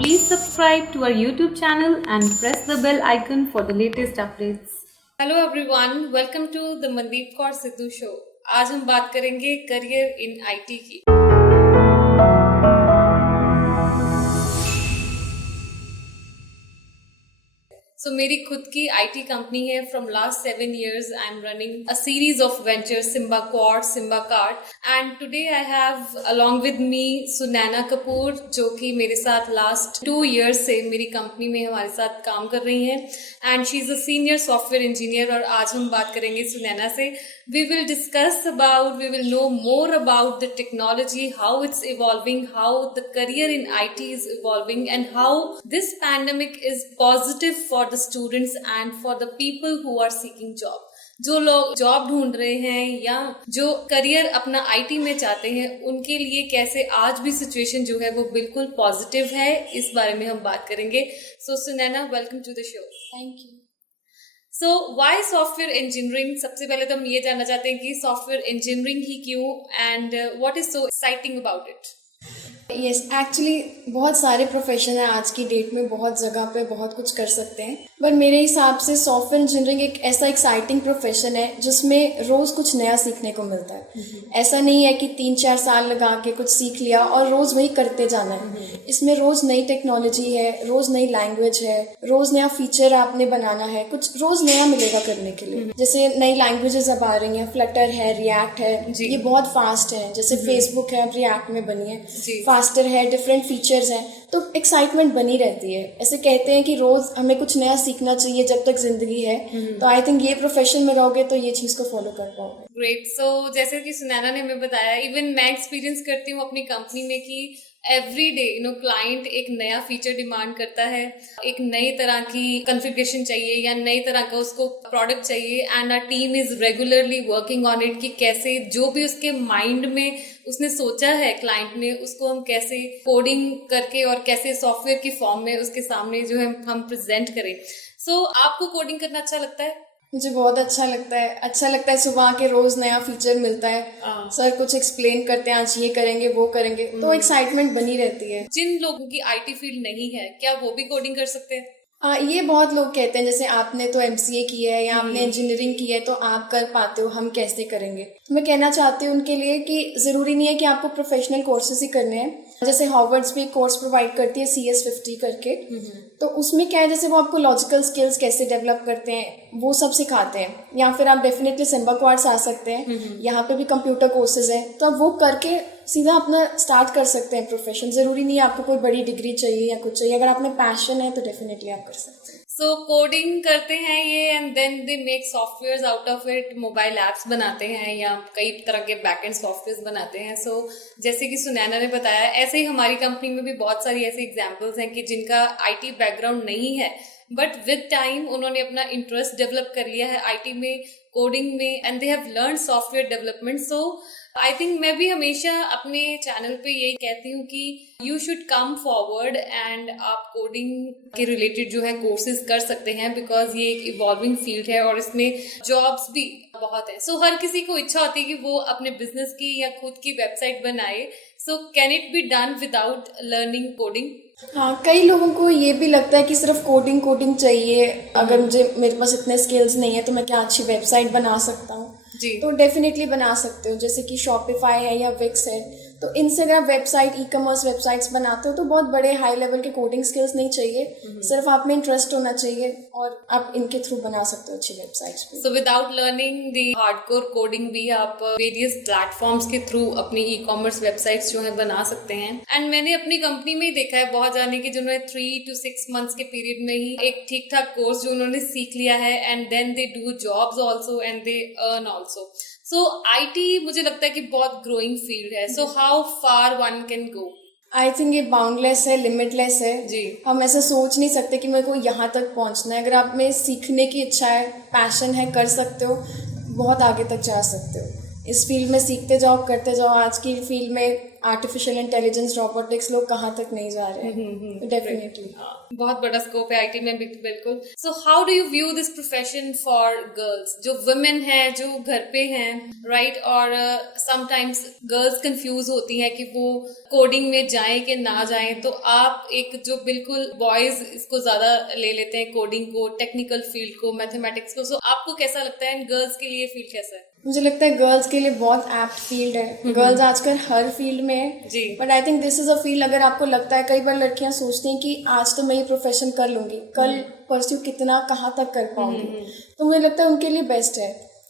Please subscribe to our YouTube channel and press the bell icon for the latest updates. Hello everyone, welcome to the Mandeep Kaur Sidhu show. आज हम बात करेंगे career in IT की। सो मेरी खुद की आईटी कंपनी है। From last 7 years I am running a series of ventures, Simba Quad, Simba Cart, and today I have along with me Sunaina Kapoor, जो कि मेरे साथ लास्ट 2 years से मेरी कंपनी में हमारे साथ काम कर रही हैं, and she is a senior software engineer. और आज हम बात करेंगे सुनैना से। We will know more about the technology, how it's evolving, how the career in IT is evolving, and how this pandemic is positive for the students and for the people who are seeking job. जो लोग job ढूंढ रहे हैं या जो career अपना IT में चाहते हैं, उनके लिए कैसे आज भी सिचुएशन जो है वो बिल्कुल पॉजिटिव है, इस बारे में हम बात करेंगे। So Sunaina, welcome to the show. Thank you. So why software engineering? सबसे पहले तो हम ये जानना चाहते हैं कि सॉफ्टवेयर इंजीनियरिंग ही क्यों, and what is so exciting about it? Yes, actually बहुत सारे प्रोफेशन है आज की डेट में, बहुत जगह पे बहुत कुछ कर सकते हैं, बट मेरे हिसाब से सॉफ्टवेयर इंजीनियरिंग एक ऐसा एक्साइटिंग प्रोफेशन है जिसमें रोज़ कुछ नया सीखने को मिलता है। ऐसा नहीं है कि 3-4 साल लगा के कुछ सीख लिया और रोज़ वही करते जाना है। इसमें रोज़ नई टेक्नोलॉजी है, रोज़ नई लैंग्वेज है, रोज़ नया फीचर आपने बनाना है, कुछ रोज़ नया मिलेगा करने के लिए। जैसे नई लैंग्वेजेस अब आ रही हैं, फ्लटर है, रिएक्ट है, ये बहुत फास्ट है। जैसे फेसबुक है, अब रिएक्ट में बनी है, फास्टर है, डिफरेंट फीचर्स हैं, तो एक्साइटमेंट बनी रहती है। ऐसे कहते हैं कि रोज हमें कुछ नया सीखना चाहिए जब तक जिंदगी है, तो आई थिंक ये प्रोफेशन में रहोगे तो ये चीज को फॉलो कर पाओगे। ग्रेट। सो जैसे कि सुनैना ने हमें बताया, इवन मैं एक्सपीरियंस करती हूँ अपनी कंपनी में कि एवरी डे क्लाइंट एक नया फीचर डिमांड करता है, एक नई तरह की कॉन्फ़िगरेशन चाहिए या नई तरह का उसको प्रोडक्ट चाहिए, and our team is regularly working on it कि कैसे जो भी उसके माइंड में उसने सोचा है क्लाइंट ने, उसको हम कैसे कोडिंग करके और कैसे सॉफ्टवेयर की फॉर्म में उसके सामने जो है हम प्रेजेंट करें। सो आपको कोडिंग करना अच्छा लगता है? मुझे बहुत अच्छा लगता है सुबह के रोज नया फीचर मिलता है, सर कुछ एक्सप्लेन करते हैं, आज ये करेंगे वो करेंगे, तो एक्साइटमेंट बनी रहती है। जिन लोगों की आईटी फील्ड नहीं है, क्या वो भी कोडिंग कर सकते हैं? ये बहुत लोग कहते हैं, जैसे आपने तो एमसीए की है या आपने इंजीनियरिंग की है तो आप कर पाते हो, हम कैसे करेंगे? तो मैं कहना चाहती हूँ उनके लिए कि जरूरी नहीं है कि आपको प्रोफेशनल कोर्सेज ही करने हैं। जैसे हार्वर्ड्स भी एक कोर्स प्रोवाइड करती है CS50 करके, तो उसमें क्या है, जैसे वो आपको लॉजिकल स्किल्स कैसे डेवलप करते हैं वो सब सिखाते हैं। या फिर आप डेफिनेटली सिम्बा क्वाड्स आ सकते हैं, यहाँ पे भी कंप्यूटर कोर्सेज हैं, तो आप वो करके सीधा अपना स्टार्ट कर सकते हैं प्रोफेशन। जरूरी नहीं है आपको कोई बड़ी डिग्री चाहिए या कुछ चाहिए, अगर आप में पैशन है तो डेफिनेटली आप कर सकते हैं। सो कोडिंग करते हैं ये, and then they make software out of it, mobile apps बनाते हैं या कई तरह के बैकएंड सॉफ्टवेयर बनाते हैं। सो जैसे कि सुनैना ने बताया, ऐसे ही हमारी कंपनी में भी बहुत सारी ऐसी एग्जांपल्स हैं कि जिनका आईटी बैकग्राउंड नहीं है, बट विद टाइम उन्होंने अपना इंटरेस्ट डेवलप कर लिया है आईटी में, कोडिंग में, and they have learn software development. So I think मैं भी हमेशा अपने चैनल पे यही कहती हूँ कि you should come forward and आप कोडिंग के रिलेटेड जो है कोर्सेज कर सकते हैं, बिकॉज ये एक इवॉल्विंग फील्ड है और इसमें जॉब्स भी बहुत है। सो हर किसी को इच्छा होती है कि वो अपने बिजनेस की या खुद की वेबसाइट बनाए। So can it be done without learning coding? हाँ, कई लोगों को ये भी लगता है कि सिर्फ कोडिंग चाहिए, अगर मेरे पास इतने स्किल्स नहीं है तो मैं क्या अच्छी वेबसाइट बना सकता हूँ? तो डेफिनेटली बना सकते हो। जैसे कि शॉपिफाई है या विक्स है, तो इनसे अगर आप वेबसाइट, ई-कॉमर्स वेबसाइट्स बनाते हो तो बहुत बड़े हाई लेवल के कोडिंग स्किल्स नहीं चाहिए, सिर्फ आप में इंटरेस्ट होना चाहिए और आप इनके थ्रू बना सकते हो अच्छी वेबसाइट्स भी। So without learning the hardcore coding भी आप वेरियस प्लेटफॉर्म्स के थ्रू अपनी ई-कॉमर्स वेबसाइट्स जो है बना सकते हैं। एंड मैंने अपनी कंपनी में ही देखा है बहुत जाने की, जिन्होंने 3 to 6 months के पीरियड में ही एक ठीक ठाक कोर्स जो उन्होंने सीख लिया है, and then they do jobs also and they earn also. So IT मुझे लगता है कि बहुत ग्रोइंग फील्ड है। So how far one can go? I think ये बाउंडलेस है, लिमिटलेस है जी। हम ऐसे सोच नहीं सकते कि मेरे को यहाँ तक पहुँचना है। अगर आप में सीखने की इच्छा है, पैशन है, कर सकते हो, बहुत आगे तक जा सकते हो। इस फील्ड में सीखते जाओ, करते जाओ। आज की फील्ड में आर्टिफिशियल इंटेलिजेंस, रोबोटिक्स, लोग कहाँ तक नहीं जा रहे हैं। डेफिनेटली बहुत बड़ा स्कोप है आईटी में बिल्कुल। So how do you view this profession for girls, जो वुमेन है जो घर पे हैं, राइट? और समटाइम्स गर्ल्स कंफ्यूज होती हैं कि वो कोडिंग में जाएं कि ना जाएं, तो आप एक जो बिल्कुल बॉयज इसको ज्यादा ले लेते हैं कोडिंग को, टेक्निकल फील्ड को, मैथमेटिक्स को, सो आपको कैसा लगता है? एंड गर्ल्स के लिए फील्ड कैसा है? मुझे लगता है गर्ल्स के लिए बहुत एप्ट फील्ड है। गर्ल्स आजकल हर फील्ड में है जी। But I think this is a field, अगर आपको लगता है, कई बार लड़कियां सोचती हैं कि आज तो मैं ये प्रोफेशन कर लूंगी, कल परस्यू कितना कहाँ तक कर पाऊंगी, तो मुझे लगता है उनके लिए बेस्ट है।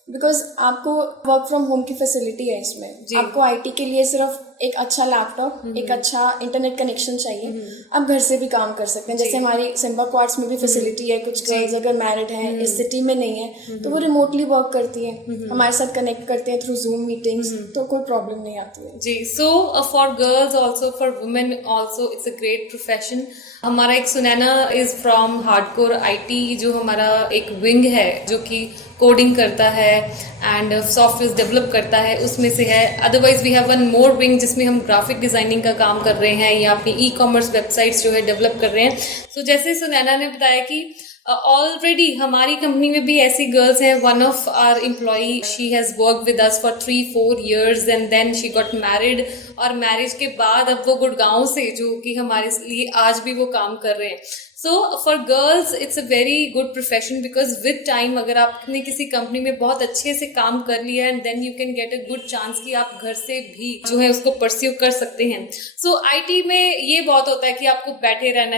बिकॉज आपको वर्क फ्रॉम होम की फैसिलिटी है इसमें। आपको आईटी के लिए सिर्फ एक अच्छा लैपटॉप, एक अच्छा इंटरनेट कनेक्शन चाहिए, आप घर से भी काम कर सकते हैं। जैसे हमारी सिम्बा क्वार्ट्स में भी फैसिलिटी है, कुछ गर्ल्स अगर मैरिड हैं, इस सिटी में नहीं है, तो वो रिमोटली वर्क करती हैं, हमारे साथ कनेक्ट करते हैं थ्रू जूम मीटिंग्स, तो कोई प्रॉब्लम नहीं आती है जी। So for girls also, for women also, it's a great profession. हमारा एक Sunaina is from hardcore IT, जो हमारा एक विंग है जो कि कोडिंग करता है एंड सॉफ्टवेयर डेवलप करता है, उसमें से है। Otherwise we have one more wing जिसमें हम ग्राफिक डिजाइनिंग का काम कर रहे हैं या अपनी ई कॉमर्स वेबसाइट्स जो है डेवलप कर रहे हैं। सो जैसे सुनैना ने बताया कि ऑलरेडी हमारी कंपनी में भी ऐसी गर्ल्स हैं। One of our employee, she has work with us for 3-4 years and then she got married, और मैरिज के बाद अब वो गुड़गांव से, जो कि हमारे लिए आज भी वो काम कर रहे हैं। सो for girls it's a very good profession, because with time अगर आपने किसी कंपनी में बहुत अच्छे से काम कर लिया and then you can get a good chance कि आप घर से भी जो है उसको परस्यू कर सकते हैं। सो आईटी में ये बहुत होता है कि आपको बैठे रहना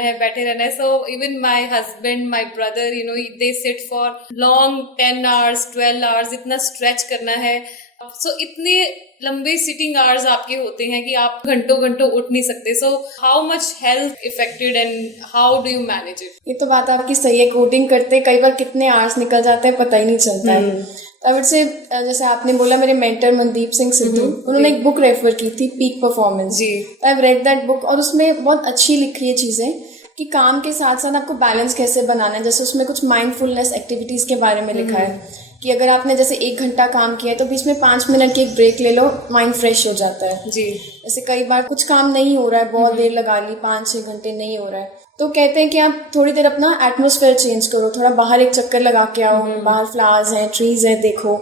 है। So even my husband, my brother, you know, they sit for long 10 hours 12 hours, इतना स्ट्रेच करना है। सो इतने लंबे सिटिंग आवर्स आपके होते हैं कि आप घंटों घंटों उठ नहीं सकते। So how much health affected and how do you manage it? ये तो बात आपकी सही है। कोडिंग करते कई बार कितने आवर्स निकल जाते हैं पता ही नहीं चलता है। आई वुड से, जैसे आपने बोला, मेरे मेंटर मनदीप सिंह सिद्धू, उन्होंने एक बुक रेफर की थी, peak performance. I have read that book, और उसमें बहुत अच्छी लिखी है चीजें कि काम के साथ साथ आपको बैलेंस कैसे बनाना है। जैसे उसमें कुछ माइंडफुलनेस एक्टिविटीज के बारे में लिखा है कि अगर आपने जैसे 1 घंटा काम किया है तो बीच में 5 मिनट की एक ब्रेक ले लो, माइंड फ्रेश हो जाता है जी। जैसे कई बार कुछ काम नहीं हो रहा है, बहुत देर लगा ली, 5-6 घंटे नहीं हो रहा है, तो कहते हैं कि आप थोड़ी देर अपना एटमॉस्फेयर चेंज करो, थोड़ा बाहर एक चक्कर लगा के आओ, बाहर फ्लावर्स हैं, ट्रीज हैं, देखो,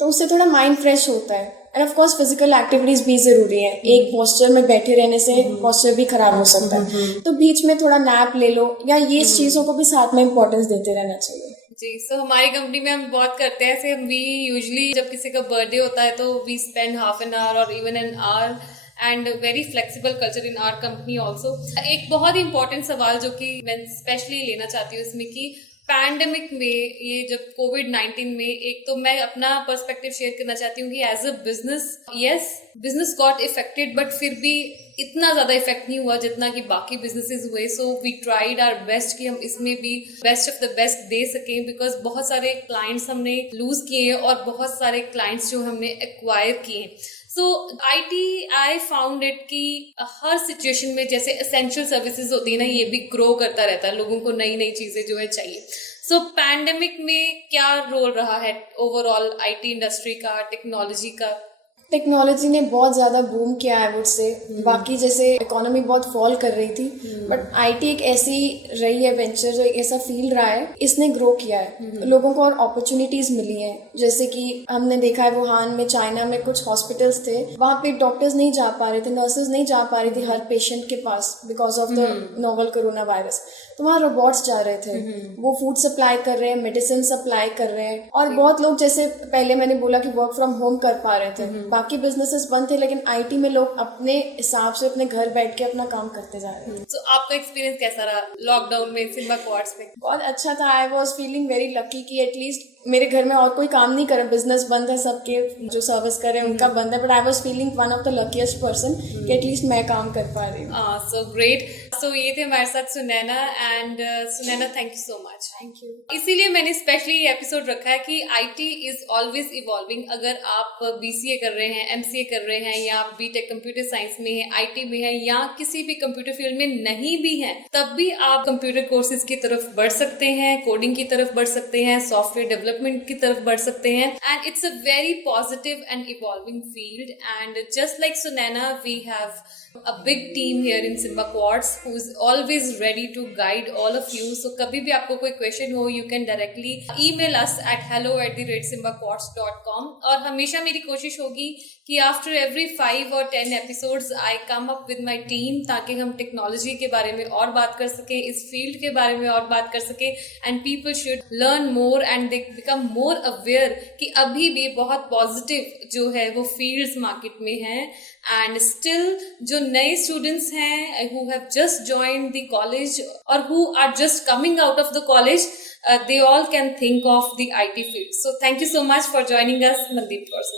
तो उससे थोड़ा माइंड फ्रेश होता है। End of course physical activities भी जरूरी है। एक पोस्चर में बैठे रहने से पोस्चर भी खराब हो सकता है, तो बीच में थोड़ा नैप ले लो, या ये चीजों को भी साथ में इम्पोर्टेंस देते रहना चाहिए। जी। सो हमारी कंपनी में हम बहुत करते हैं ऐसे। वी यूजुअली जब किसी का बर्थडे होता है तो we spend half an hour और even an hour, and very flexible culture in our company also. एक बहुत ही इंपॉर्टेंट सवाल जो कि मैं स्पेशली लेना चाहती हूँ इसमें, कि पैंडेमिक में, ये जब कोविड-19 में, एक तो मैं अपना पर्सपेक्टिव शेयर करना चाहती हूँ कि as a business, yes business got effected, but फिर भी इतना ज्यादा इफेक्ट नहीं हुआ जितना कि बाकी बिजनेसेस हुए। So we tried our best कि हम इसमें भी बेस्ट ऑफ द बेस्ट दे सकें, बिकॉज बहुत सारे क्लाइंट्स हमने लूज किए हैं और बहुत सारे क्लाइंट्स जो हमने एक्वायर किए हैं। सो आईटी, आई फाउंड इट कि हर सिचुएशन में जैसे एसेंशियल सर्विसेज होती है ना, ये भी ग्रो करता रहता है, लोगों को नई नई चीजें जो है चाहिए। सो पैंडेमिक में क्या रोल रहा है ओवरऑल आईटी इंडस्ट्री का, टेक्नोलॉजी का? टेक्नोलॉजी ने बहुत ज़्यादा बूम किया है, वुड से। बाकी जैसे इकोनॉमी बहुत फॉल कर रही थी, बट आईटी एक ऐसी रही है वेंचर, जो एक ऐसा फील्ड रहा है, इसने ग्रो किया है, लोगों को और अपॉर्चुनिटीज मिली हैं। जैसे कि हमने देखा है वुहान में, चाइना में कुछ हॉस्पिटल्स थे, वहाँ पे डॉक्टर्स नहीं जा पा रहे थे, नर्सेज नहीं जा पा रही थी हर पेशेंट के पास because of the novel corona virus, तो वहाँ रोबोट्स जा रहे थे, वो फूड सप्लाई कर रहे हैं, मेडिसिन सप्लाई कर रहे हैं। और बहुत लोग, जैसे पहले मैंने बोला कि वर्क फ्रॉम होम कर पा रहे थे, बाकी बिजनेसेस बंद थे, लेकिन आईटी में लोग अपने हिसाब से अपने घर बैठ के अपना काम करते जा रहे हैं। तो आपका एक्सपीरियंस कैसा रहा लॉकडाउन में सिम्बा क्वार्ट्स में? बहुत अच्छा था। I was feeling very lucky कि एटलीस्ट मेरे घर में और कोई काम नहीं करे, बिजनेस बंद है, सबके जो सर्विस करे उनका बंद है, but I was feeling one of the luckiest person कि एटलीस्ट मैं काम कर पा रही हूँ। So great. सो ये थे हमारे साथ Sunaina, and Sunaina thank you so much. Thank you. इसीलिए मैंने स्पेशली ये एपिसोड रखा है कि आईटी इज ऑलवेज इवॉल्विंग। अगर आप बीसीए कर रहे हैं, एमसीए कर रहे हैं, या आप बीटेक कंप्यूटर साइंस में है, आईटी में है, या किसी भी कंप्यूटर फील्ड में नहीं भी हैं, तब भी आप कंप्यूटर कोर्सेज की तरफ बढ़ सकते हैं, कोडिंग की तरफ बढ़ सकते हैं, सॉफ्टवेयर डेवलप डेवलपमेंट की तरफ बढ़ सकते हैं. And it's a very positive and evolving field. And just like Sunaina, we have a big team here in Simba Quartz who is always ready to guide all of you. So कभी भी आपको कोई question हो, you can directly email us at hello@simbaquartz.com. और हमेशा मेरी कोशिश होगी कि after every 5 or 10 episodes I come up with my team, ताकि हम टेक्नोलॉजी के बारे में और बात कर सकें, इस फील्ड के बारे में और बात कर सकें. And people should learn more and they become more aware कि अभी भी बहुत पॉजिटिव जो है वो फील्ड्स मार्केट में हैं. एंड स्टिल जो नए स्टूडेंट्स हैं who have just joined the college or who are just coming out of the college, they all can think of the IT field. So thank you so much for joining us, Mandeep Kaur.